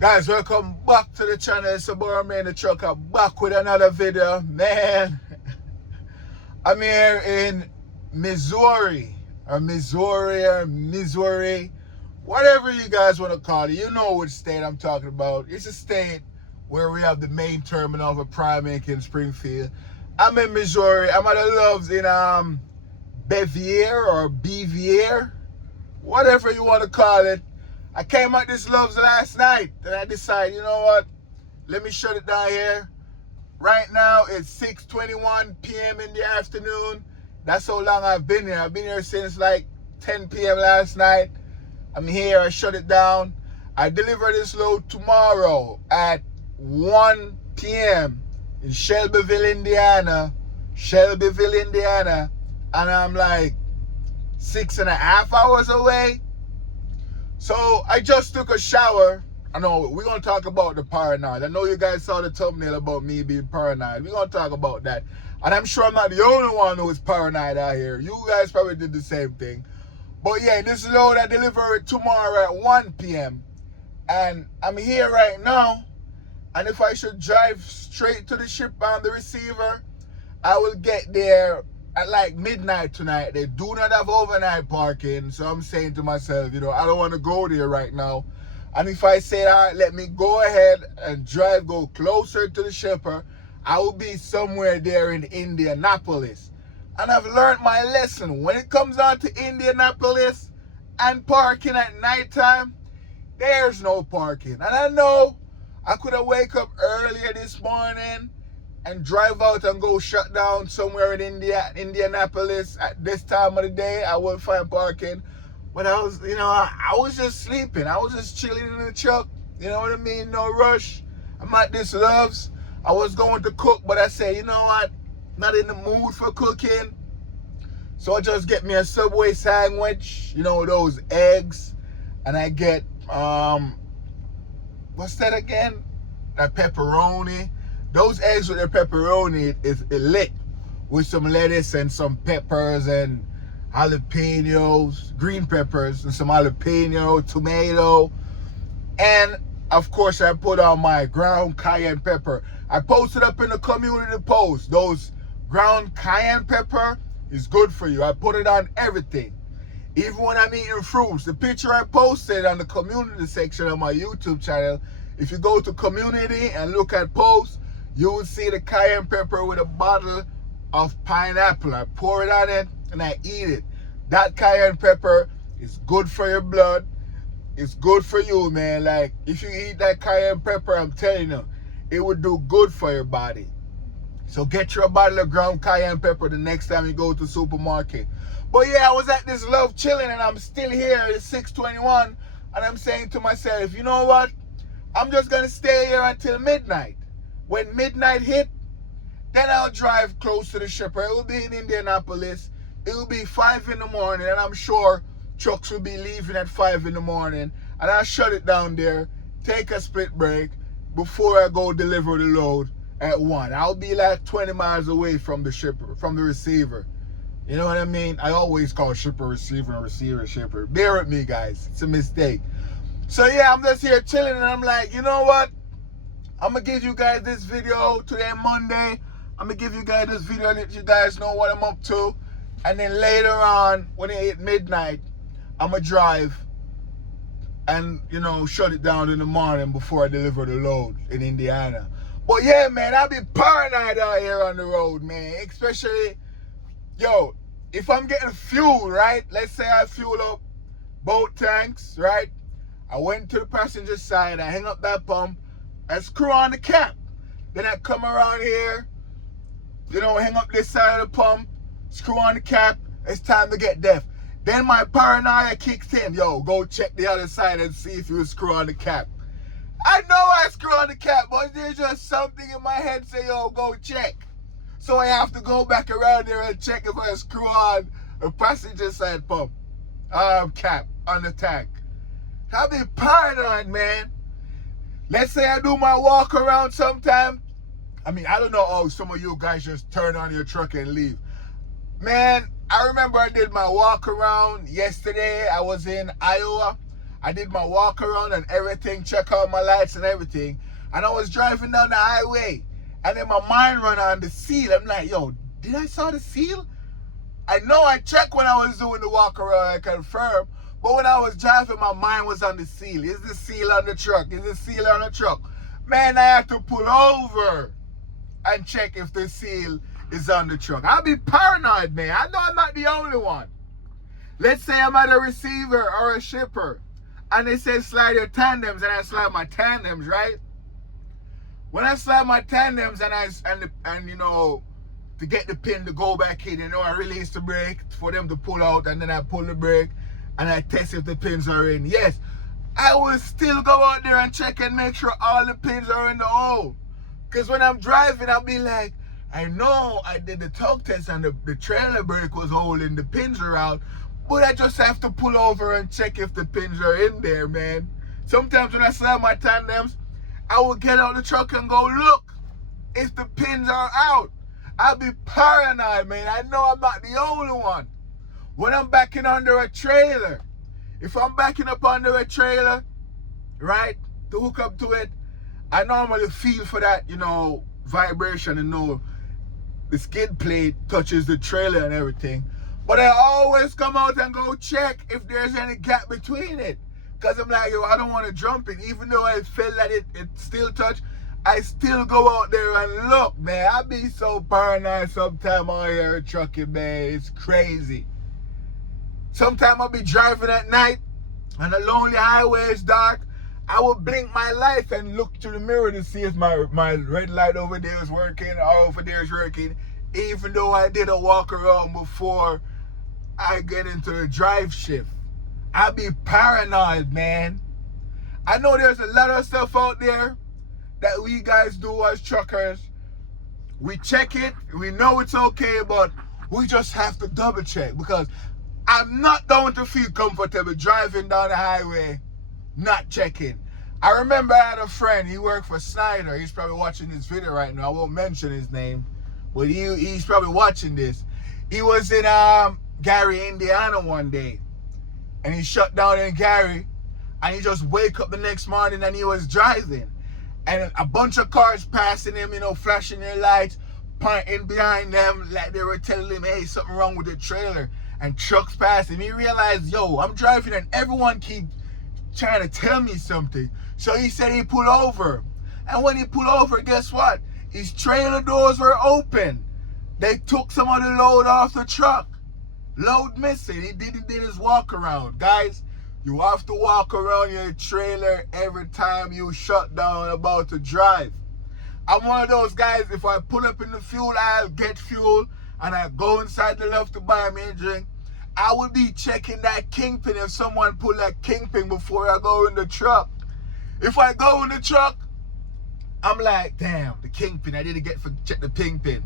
Guys, welcome back to the channel. It's your man the trucker back with another video. Man, I'm here in Missouri or Missouri, whatever you guys want to call it. You know which state I'm talking about. It's a state where we have the main terminal for Primary in Springfield. I'm in Missouri. I'm at the Loves in Bevier or Bevier, whatever you want to call it. I came at this Loves last night and I decided, you know what? Let me shut it down here. Right now it's 6:21 p.m. in the afternoon. That's how long I've been here. I've been here since like 10 p.m. last night. I'm here. I shut it down. I deliver this load tomorrow at 1 p.m. in Shelbyville, Indiana. And I'm like 6.5 hours away. So I just took a shower. I know we're going to talk about the paranoid. I know you guys saw the thumbnail about me being paranoid. We're going to talk about that. And I'm sure I'm not the only one who is paranoid out here. You guys probably did the same thing. But yeah, this load I deliver it tomorrow at 1 p.m. And I'm here right now. And if I should drive straight to the ship on the receiver, I will get there at like midnight tonight. They do not have overnight parking. So I'm saying to myself, you know, I don't want to go there right now. And if I say, all right, let me go ahead and go closer to the shipper, I will be somewhere there in Indianapolis. And I've learned my lesson. When it comes down to Indianapolis and parking at nighttime, there's no parking. And I know I could have wake up earlier this morning and drive out and go shut down somewhere in Indianapolis at this time of the day. I would find parking. But I was, I was just sleeping. I was just chilling in the truck. You know what I mean? No rush. I'm at this Loves. I was going to cook, but I said, you know what? Not in the mood for cooking. So I just get me a Subway sandwich, those eggs. And I get, what's that again? That pepperoni. Those eggs with their pepperoni is lit with some lettuce and some peppers and jalapenos, green peppers and some jalapeno, tomato. And of course I put on my ground cayenne pepper. I posted up in the community post, those ground cayenne pepper is good for you. I put it on everything. Even when I'm eating fruits. The picture I posted on the community section of my YouTube channel, if you go to community and look at posts, you will see the cayenne pepper with a bottle of pineapple. I pour it on it and I eat it. That cayenne pepper is good for your blood. It's good for you, man. Like, if you eat that cayenne pepper, I'm telling you, it would do good for your body. So get you a bottle of ground cayenne pepper the next time you go to the supermarket. But yeah, I was at this Love chilling and I'm still here. It's 6:21 and I'm saying to myself, you know what? I'm just going to stay here until midnight. When midnight hit, then I'll drive close to the shipper. It will be in Indianapolis. It will be 5 in the morning, and I'm sure trucks will be leaving at 5 in the morning. And I'll shut it down there, take a split break before I go deliver the load at 1. I'll be like 20 miles away from the shipper, from the receiver. You know what I mean? I always call shipper receiver and receiver shipper. Bear with me, guys. It's a mistake. So yeah, I'm just here chilling, and I'm like, you know what? I'm going to give you guys this video today, Monday. I'm going to give you guys this video that you guys know what I'm up to. And then later on, when it hit midnight, I'm going to drive and, shut it down in the morning before I deliver the load in Indiana. But yeah, man, I be paranoid out here on the road, man. Especially, if I'm getting fuel, right? Let's say I fuel up both tanks, right? I went to the passenger side, I hang up that pump, I screw on the cap. Then I come around here, hang up this side of the pump, screw on the cap, it's time to get deaf. Then my paranoia kicks in. Go check the other side and see if you screw on the cap. I know I screw on the cap, but there's just something in my head say, go check. So I have to go back around there and check if I screw on a passenger side pump cap on the tank. I be paranoid, man. Let's say I do my walk around sometime. I mean, I don't know, some of you guys just turn on your truck and leave. Man, I remember I did my walk around yesterday. I was in Iowa. I did my walk around and everything, check out my lights and everything. And I was driving down the highway. And then my mind ran on the seal. I'm like, yo, did I saw the seal? I know I checked when I was doing the walk around, I confirmed. But when I was driving, my mind was on the seal. Is the seal on the truck? Is the seal on the truck? Man, I had to pull over and check if the seal is on the truck. I'll be paranoid, man. I know I'm not the only one. Let's say I'm at a receiver or a shipper, and they say slide your tandems, and I slide my tandems, right? When I slide my tandems and you know, to get the pin to go back in, you know, I release the brake for them to pull out, and then I pull the brake and I test if the pins are in. Yes, I will still go out there and check and make sure all the pins are in the hole. Because when I'm driving, I'll be like, I know I did the tug test and the trailer brake was holding, the pins are out, but I just have to pull over and check if the pins are in there, man. Sometimes when I slide my tandems, I will get out the truck and go look if the pins are out. I'll be paranoid, man. I know I'm not the only one. When I'm backing under a trailer, if I'm backing up under a trailer, right, to hook up to it, I normally feel for that, you know, vibration and know the skid plate touches the trailer and everything. But I always come out and go check if there's any gap between it. Because I'm like, yo, I don't want to jump it. Even though I feel that it still touched, I still go out there and look, man. I be so paranoid sometimes out here trucking, man. It's crazy. Sometimes I'll be driving at night and the lonely highway is dark. I will blink my light and look through the mirror to see if my red light over there is working or over there is working, even though I did a walk around before I get into the drive shift. I be paranoid, man. I know there's a lot of stuff out there that we guys do as truckers. We check it, we know it's okay, but we just have to double check, because I'm not going to feel comfortable driving down the highway not checking. I remember I had a friend, he worked for Snyder. He's probably watching this video right now. I won't mention his name, but he's probably watching this. He was in Gary, Indiana one day, and he shut down in Gary, and he just wake up the next morning and he was driving, and a bunch of cars passing him, you know, flashing their lights, pointing behind them like they were telling him, hey, something wrong with the trailer, and trucks passing. He realized, yo, I'm driving and everyone keeps trying to tell me something. So he said he pulled over, and when he pulled over, guess what? His trailer doors were open. They took some of the load off the truck. Load missing. He did his walk around. Guys, you have to walk around your trailer every time you shut down about to drive. I'm one of those guys, if I pull up in the fuel aisle, get fuel, and I go inside the left to buy me a drink, I would be checking that kingpin if someone pull that kingpin before I go in the truck. If I go in the truck, I'm like, damn, the kingpin, I didn't check the kingpin.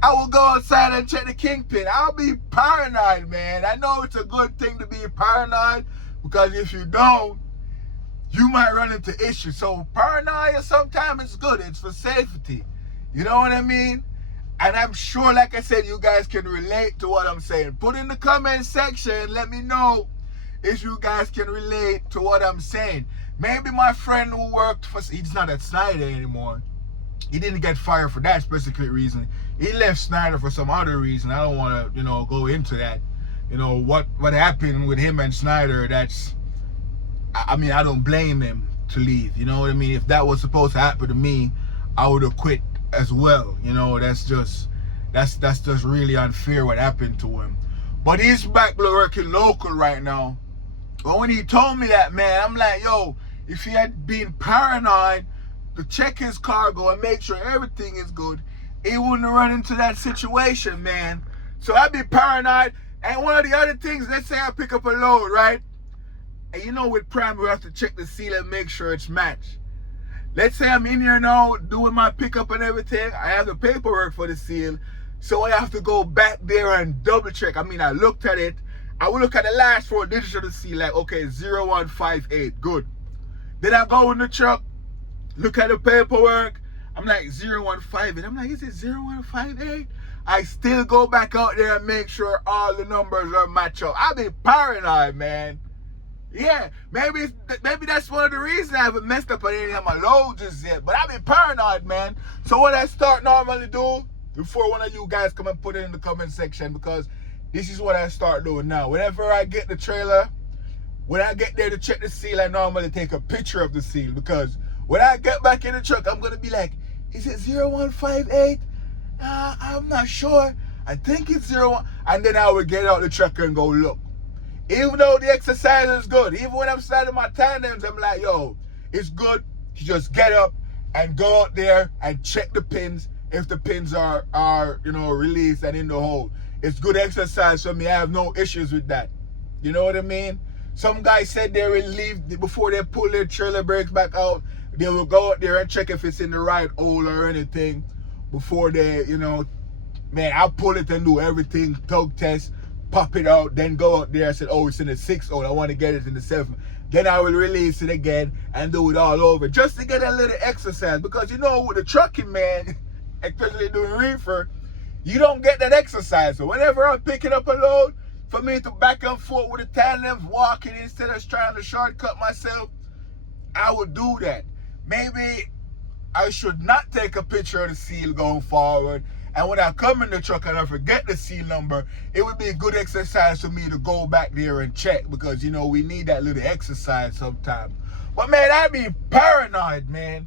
I will go outside and check the kingpin. I'll be paranoid, man. I know it's a good thing to be paranoid, because if you don't, you might run into issues. So paranoia sometimes is good. It's for safety. You know what I mean? And I'm sure, like I said, you guys can relate to what I'm saying. Put in the comment section, let me know if you guys can relate to what I'm saying. Maybe my friend who worked for, he's not at Snyder anymore. He didn't get fired for that specific reason. He left Snyder for some other reason. I don't want to, go into that. What happened with him and Snyder, I don't blame him to leave. You know what I mean? If that was supposed to happen to me, I would have quit as well. That's just really unfair what happened to him. But he's back working local right now. But when he told me that, man, I'm like, yo, if he had been paranoid to check his cargo and make sure everything is good, he wouldn't have run into that situation, man. So I'd be paranoid. And one of the other things, let's say I pick up a load, right? And with Prime, we have to check the seal and make sure it's matched. Let's say I'm in here now doing my pickup and everything. I have the paperwork for the seal. So I have to go back there and double check. I looked at it. I will look at the last 4 digits of the seal, like, okay, 0158, good. Then I go in the truck, look at the paperwork. I'm like, 0158. I'm like, is it 0158? I still go back out there and make sure all the numbers are matched up. I be paranoid, man. Yeah, maybe that's one of the reasons I haven't messed up on any of my loads just yet. But I've been paranoid, man. So what I start normally do, before one of you guys come and put it in the comment section, because this is what I start doing now. Whenever I get the trailer, when I get there to check the seal, I normally take a picture of the seal, because when I get back in the truck, I'm going to be like, is it 0158? I'm not sure. I think it's 01. And then I would get out the truck and go look. Even though the exercise is good, even when I'm starting my tandems, I'm like, yo, it's good. You just get up and go out there and check the pins if the pins are released and in the hole. It's good exercise for me. I have no issues with that. You know what I mean? Some guys said they will leave before they pull their trailer brakes back out. They will go out there and check if it's in the right hole or anything before they, man, I'll pull it and do everything, tug test, pop it out, then go out there and say, oh, it's in the 6th hole, I want to get it in the 7th. Then I will release it again and do it all over just to get a little exercise. Because with the trucking, man, especially doing reefer, you don't get that exercise. So whenever I'm picking up a load, for me to back and forth with the tandems, walking instead of trying to shortcut myself, I would do that. Maybe I should not take a picture of the seal going forward. And when I come in the truck and I forget the seal number, it would be a good exercise for me to go back there and check, because, we need that little exercise sometimes. But, man, I'd be paranoid, man.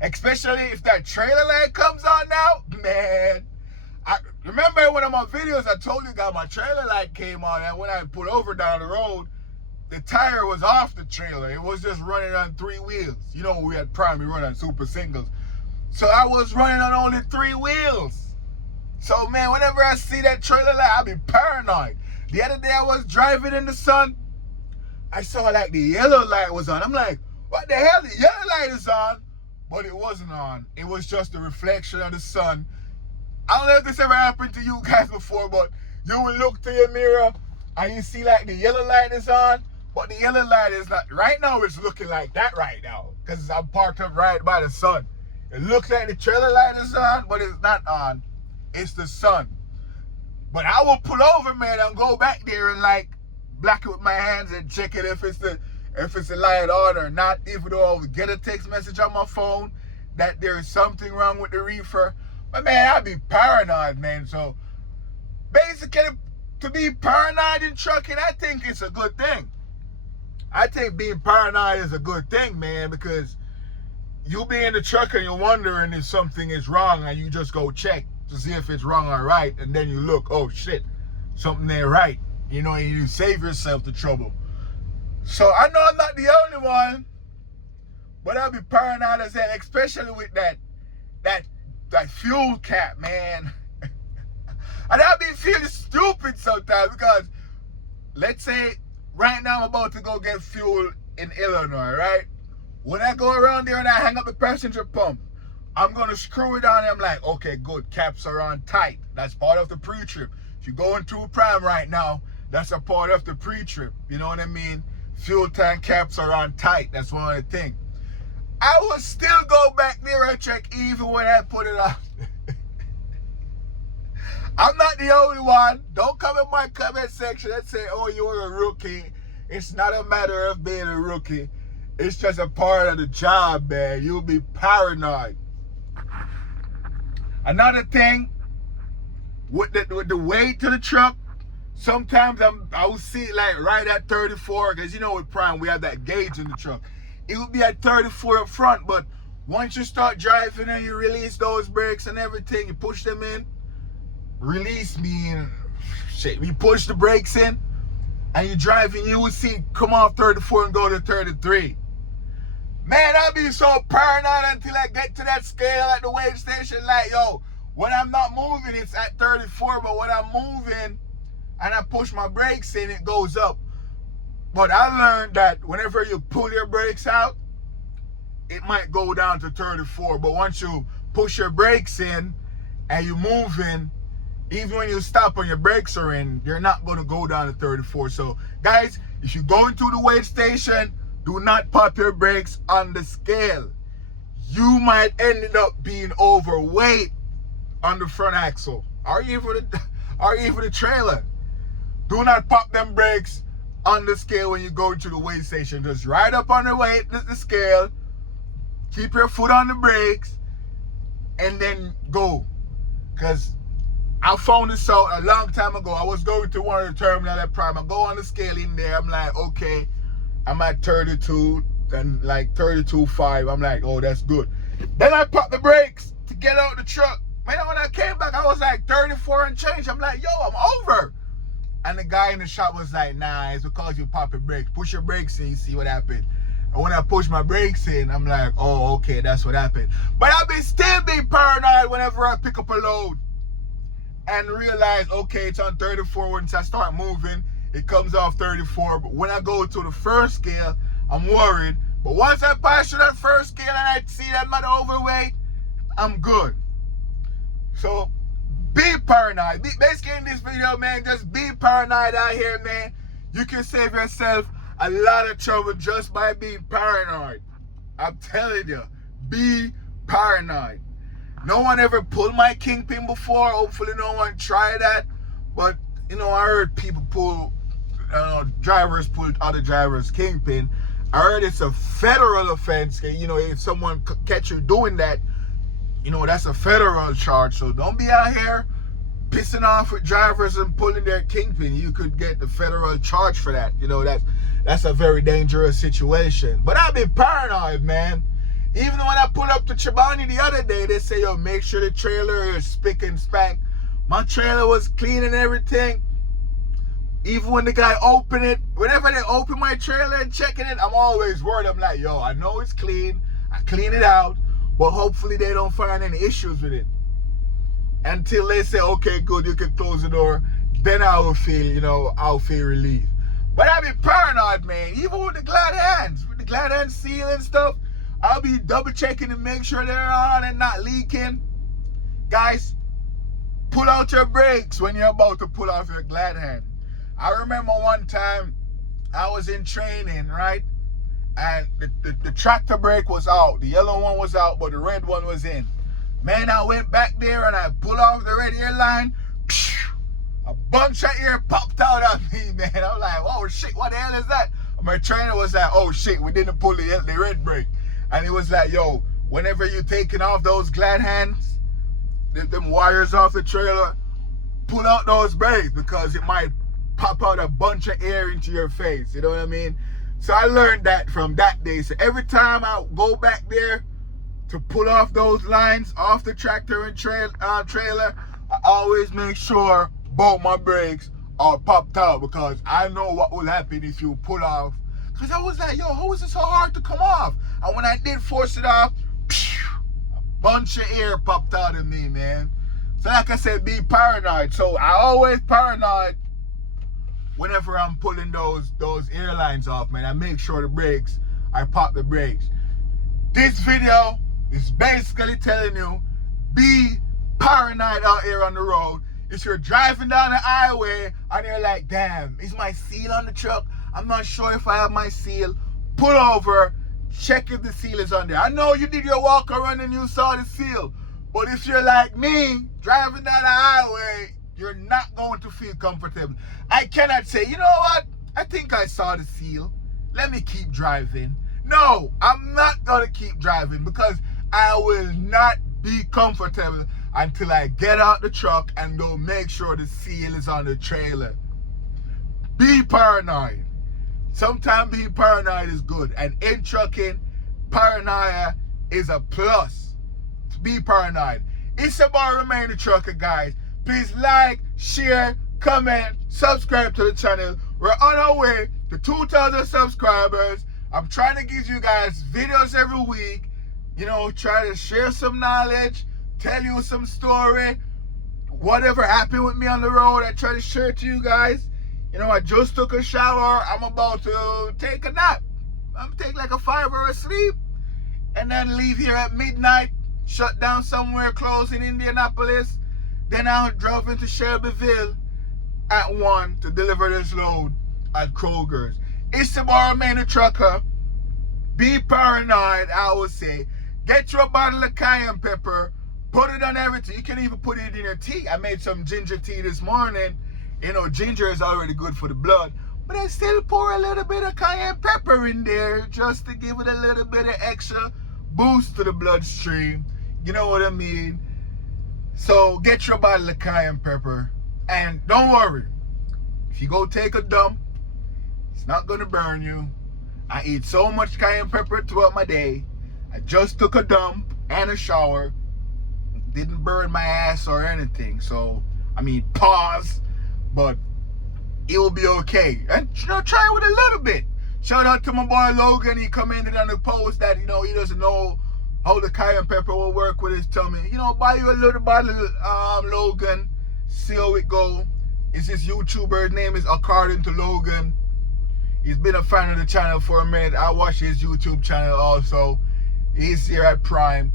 Especially if that trailer light comes on now, man. I remember in one of my videos, I told you guys my trailer light came on, and when I pulled over down the road, the tire was off the trailer. It was just running on 3 wheels. We had Prime, we run on super singles. So I was running on only 3 wheels. So, man, whenever I see that trailer light, I'll be paranoid. The other day I was driving in the sun. I saw like the yellow light was on. I'm like, what the hell? The yellow light is on. But it wasn't on. It was just a reflection of the sun. I don't know if this ever happened to you guys before, but you will look to your mirror and you see like the yellow light is on, but the yellow light is not. Right now it's looking like that right now because I'm parked up right by the sun. It looks like the trailer light is on, but it's not on. It's the sun. But I will pull over, man, and go back there and like black it with my hands and check it if it's the light on or not, even though I would get a text message on my phone that there is something wrong with the reefer. But, man, I'd be paranoid, man. So, basically, to be paranoid in trucking, I think it's a good thing. I think being paranoid is a good thing, man, because you'll be in the truck and you're wondering if something is wrong, and you just go check to see if it's wrong or right, and then you look, oh, shit, something ain't right. And you save yourself the trouble. So, I know I'm not the only one, but I'll be paranoid as hell, especially with that fuel cap, man. And I'll be feeling stupid sometimes because, let's say, right now I'm about to go get fuel in Illinois, right? When I go around there and I hang up the passenger pump, I'm going to screw it on and I'm like, okay, good, caps are on tight. That's part of the pre-trip. If you're going through Prime right now, that's a part of the pre-trip. You know what I mean? Fuel tank caps are on tight. That's one of the things. I will still go back there and check even when I put it on. I'm not the only one. Don't come in my comment section and say, oh, you're a rookie. It's not a matter of being a rookie. It's just a part of the job, man. You'll be paranoid. Another thing, with the weight to the truck, sometimes I will see it like right at 34, because with Prime, we have that gauge in the truck. It will be at 34 up front, but once you start driving and you release those brakes and everything, you push them in, release mean shit. You push the brakes in and you're driving, you will see it come off 34 and go to 33. Man, I'll be so paranoid until I get to that scale at the weigh station. Like, yo, when I'm not moving, it's at 34, but when I'm moving and I push my brakes in, it goes up. But I learned that whenever you pull your brakes out, it might go down to 34. But once you push your brakes in and you're moving, even when you stop and your brakes are in, they're not going to go down to 34. So, guys, if you're going to the weigh station, do not pop your brakes on the scale. You might end up being overweight on the front axle or even the trailer. Do not pop them brakes on the scale when you go to the weigh station. Just ride up on the scale, keep your foot on the brakes, and then go. Because I found this out a long time ago. I was going to one of the terminal at Prime. I go on the scale in there. I'm like, okay, I'm at 32 and like 32.5. I'm like, oh, that's good. Then I pop the brakes to get out the truck. Man, when I came back, I was like 34 and change. I'm like, yo, I'm over. And the guy in the shop was like, nah, it's because you pop your brakes. Push your brakes in, you see what happened. And when I push my brakes in, I'm like, oh, okay, that's what happened. But I've been still being paranoid whenever I pick up a load and realize, okay, it's on 34. Once I start moving, it comes off 34. But when I go to the first scale, I'm worried. But once I pass through that first scale and I see that I'm not overweight, I'm good. So be paranoid. Basically in this video, man, just be paranoid out here, man. You can save yourself a lot of trouble just by being paranoid. I'm telling you, be paranoid. No one ever pulled my kingpin before. Hopefully no one tried that. But, you know, I heard people pull, drivers pull other drivers' kingpin. I heard it's a federal offense. You know, if someone catch you doing that, you know, that's a federal charge. So don't be out here pissing off with drivers and pulling their kingpin. You could get the federal charge for that. You know, that's a very dangerous situation. But I've been paranoid, man. Even when I pulled up to Chobani the other day, they say, yo, make sure the trailer is spick and spank. My trailer was clean and everything. Even when the guy opened it, whenever they open my trailer and checking it, I'm always worried. I'm like, yo, I know it's clean. I clean it out. But hopefully they don't find any issues with it. Until they say, okay, good, you can close the door. Then I will feel, you know, I'll feel relieved. But I've been paranoid, man. Even with the glad hands. With the glad hand seal and stuff, I'll be double checking to make sure they're on and not leaking. Guys, pull out your brakes when you're about to pull off your glad hand. I remember one time I was in training, right? And the tractor brake was out. The yellow one was out, but the red one was in. Man, I went back there and I pulled off the red air line. A bunch of air popped out of me, man. I'm like, oh shit, what the hell is that? And my trainer was like, oh shit, we didn't pull the red brake. And he was like, yo, whenever you're taking off those glad hands, them wires off the trailer, pull out those brakes because it might pop out a bunch of air into your face. You know what I mean? So I learned that from that day. So every time I go back there to pull off those lines off the tractor and trailer, I always make sure both my brakes are popped out because I know what will happen if you pull off. Because I was like, yo, how is it so hard to come off? And when I did force it off, a bunch of air popped out of me, man. So like I said, be paranoid. So I always paranoid whenever I'm pulling those airlines off, man. I make sure the brakes, I pop the brakes. This video is basically telling you, be paranoid out here on the road. If you're driving down the highway and you're like, damn, is my seal on the truck? I'm not sure if I have my seal. Pull over, check if the seal is on there. I know you did your walk around and you saw the seal. But if you're like me, driving down the highway, you're not going to feel comfortable. I cannot say, you know what? I think I saw the seal. Let me keep driving. No, I'm not going to keep driving because I will not be comfortable until I get out the truck and go make sure the seal is on the trailer. Be paranoid. Sometimes being paranoid is good. And in trucking, paranoia is a plus. Be paranoid. It's about Remain the Trucker, guys. Please like, share, comment, subscribe to the channel. We're on our way to 2,000 subscribers. I'm trying to give you guys videos every week. You know, try to share some knowledge, tell you some story. Whatever happened with me on the road, I try to share it to you guys. You know, I just took a shower. I'm about to take a nap. I'm gonna take like a 5-hour sleep and then leave here at midnight, shut down somewhere close in Indianapolis. Then I'll drive into Shelbyville at 1 to deliver this load at Kroger's. It's the Remain the Trucker. Be paranoid, I would say. Get you a bottle of cayenne pepper. Put it on everything. You can even put it in your tea. I made some ginger tea this morning. You know, ginger is already good for the blood. but I still pour a little bit of cayenne pepper in there just to give it a little bit of extra boost to the bloodstream. You know what I mean? So get your bottle of cayenne pepper, and don't worry, if you go take a dump, it's not gonna burn you. I eat so much cayenne pepper throughout my day. I just took a dump and a shower. Didn't burn my ass or anything. So, I mean, pause, but it will be okay. And, try it with a little bit. Shout out to my boy Logan. He commented on the post that, he doesn't know how the cayenne pepper will work with his tummy. Buy you a little bottle, Logan. See how it go. It's this YouTuber's name is According to Logan. He's been a fan of the channel for a minute. I watch his YouTube channel also. He's here at Prime.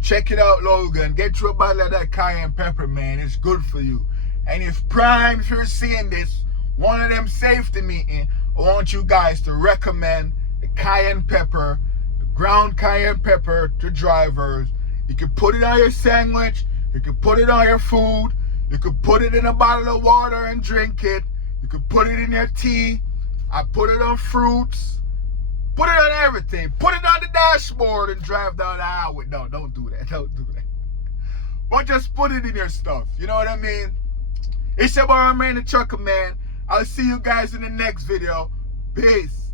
Check it out, Logan. Get you a bottle of that cayenne pepper, man. It's good for you. And if Prime, if you're seeing this, one of them safety meeting, I want you guys to recommend the cayenne pepper, the ground cayenne pepper to drivers. You can put it on your sandwich. You can put it on your food. You can put it in a bottle of water and drink it. You can put it in your tea. I put it on fruits. Put it on everything. Put it on the dashboard and drive down the highway. No, don't do that. Don't do that. But just put it in your stuff. You know what I mean? It's your boy, man, the Trucker Man. I'll see you guys in the next video. Peace.